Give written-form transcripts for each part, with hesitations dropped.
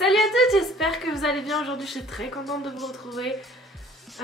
Salut à tous, j'espère que vous allez bien. Aujourd'hui je suis très contente de vous retrouver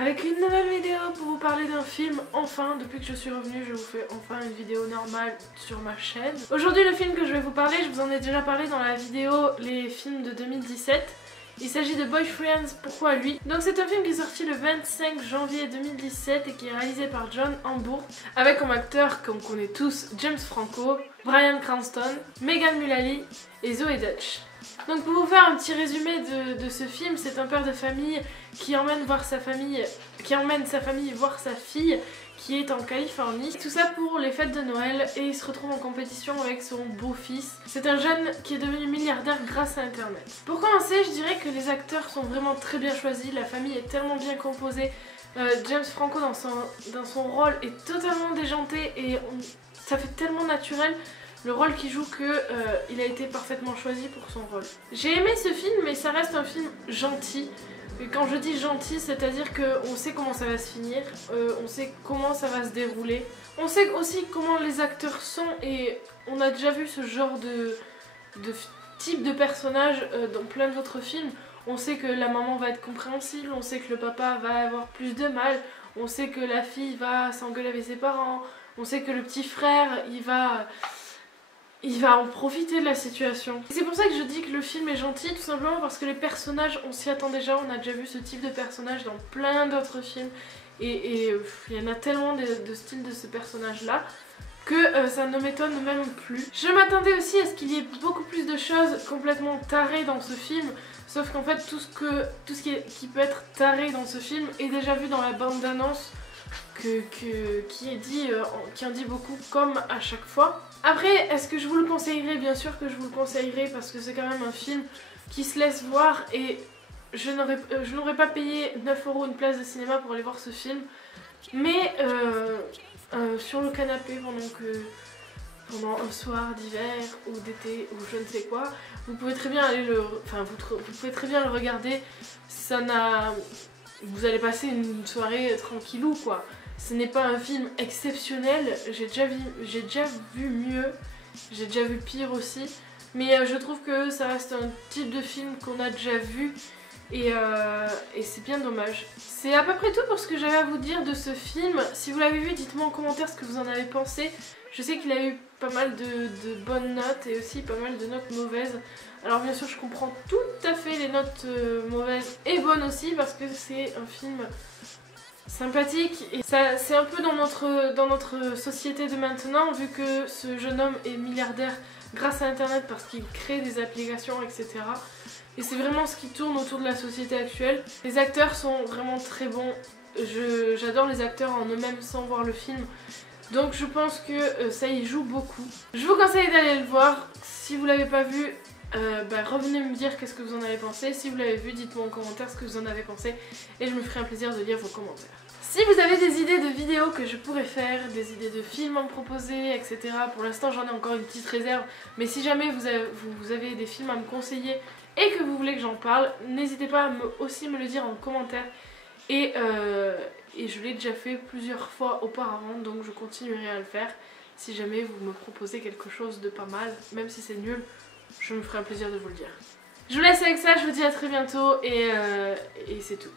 avec une nouvelle vidéo pour vous parler d'un film. Enfin, depuis que je suis revenue, je vous fais enfin une vidéo normale sur ma chaîne. Aujourd'hui le film que je vais vous parler, je vous en ai déjà parlé dans la vidéo les films de 2017. Il s'agit de Boyfriends, pourquoi lui? Donc c'est un film qui est sorti le 25 janvier 2017 et qui est réalisé par Jon Hambourg avec comme acteurs qu'on connaît tous James Franco, Bryan Cranston, Megan Mullally et Zoey Deutch. Donc pour vous faire un petit résumé de ce film, c'est un père de famille qui emmène sa famille voir sa fille qui est en Californie. Tout ça pour les fêtes de Noël et il se retrouve en compétition avec son beau-fils. C'est un jeune qui est devenu milliardaire grâce à internet. Pour commencer, je dirais que les acteurs sont vraiment très bien choisis, la famille est tellement bien composée. James Franco dans son rôle est totalement déjanté et ça fait tellement naturel le rôle qu'il joue qu'il a été parfaitement choisi pour son rôle. J'ai aimé ce film, mais ça reste un film gentil. Et quand je dis gentil, c'est-à-dire qu'on sait comment ça va se finir, on sait comment ça va se dérouler. On sait aussi comment les acteurs sont et on a déjà vu ce genre de type de personnage dans plein d'autres films. On sait que la maman va être compréhensible, on sait que le papa va avoir plus de mal, on sait que la fille va s'engueuler avec ses parents, on sait que le petit frère, il va en profiter de la situation. C'est pour ça que je dis que le film est gentil, tout simplement parce que les personnages, on s'y attend déjà, on a déjà vu ce type de personnage dans plein d'autres films et il y en a tellement de styles de ce personnage là que ça ne m'étonne même plus. Je m'attendais aussi à ce qu'il y ait beaucoup plus de choses complètement tarées dans ce film, sauf qu'en fait tout ce qui peut être taré dans ce film est déjà vu dans la bande d'annonce qui en dit beaucoup comme à chaque fois. Après, est-ce que je vous le conseillerais? Bien sûr que je vous le conseillerais parce que c'est quand même un film qui se laisse voir et je n'aurais pas payé 9 € une place de cinéma pour aller voir ce film. Mais sur le canapé pendant un soir d'hiver ou d'été ou je ne sais quoi, vous pouvez très bien vous pouvez très bien le regarder. Vous allez passer une soirée tranquillou quoi. Ce n'est pas un film exceptionnel, j'ai déjà vu mieux, j'ai déjà vu pire aussi, mais je trouve que ça reste un type de film qu'on a déjà vu et c'est bien dommage. C'est à peu près tout pour ce que j'avais à vous dire de ce film. Si vous l'avez vu, dites-moi en commentaire ce que vous en avez pensé. Je sais qu'il a eu pas mal de bonnes notes et aussi pas mal de notes mauvaises. Alors bien sûr je comprends tout à fait les notes mauvaises et bonnes aussi parce que c'est un film sympathique et c'est un peu dans notre société de maintenant vu que ce jeune homme est milliardaire grâce à internet parce qu'il crée des applications etc. Et c'est vraiment ce qui tourne autour de la société actuelle. Les acteurs sont vraiment très bons, j'adore les acteurs en eux-mêmes sans voir le film. Donc je pense que ça y joue beaucoup. Je vous conseille d'aller le voir. Si vous l'avez pas vu, revenez me dire qu'est-ce que vous en avez pensé. Si vous l'avez vu, dites-moi en commentaire ce que vous en avez pensé et je me ferai un plaisir de lire vos commentaires. Si vous avez des idées de vidéos que je pourrais faire, des idées de films à me proposer, etc. Pour l'instant j'en ai encore une petite réserve, mais si jamais vous avez des films à me conseiller et que vous voulez que j'en parle, n'hésitez pas à aussi me le dire en commentaire. Et je l'ai déjà fait plusieurs fois auparavant, donc je continuerai à le faire. Si jamais vous me proposez quelque chose de pas mal, même si c'est nul, je me ferai un plaisir de vous le dire. Je vous laisse avec ça, je vous dis à très bientôt et c'est tout.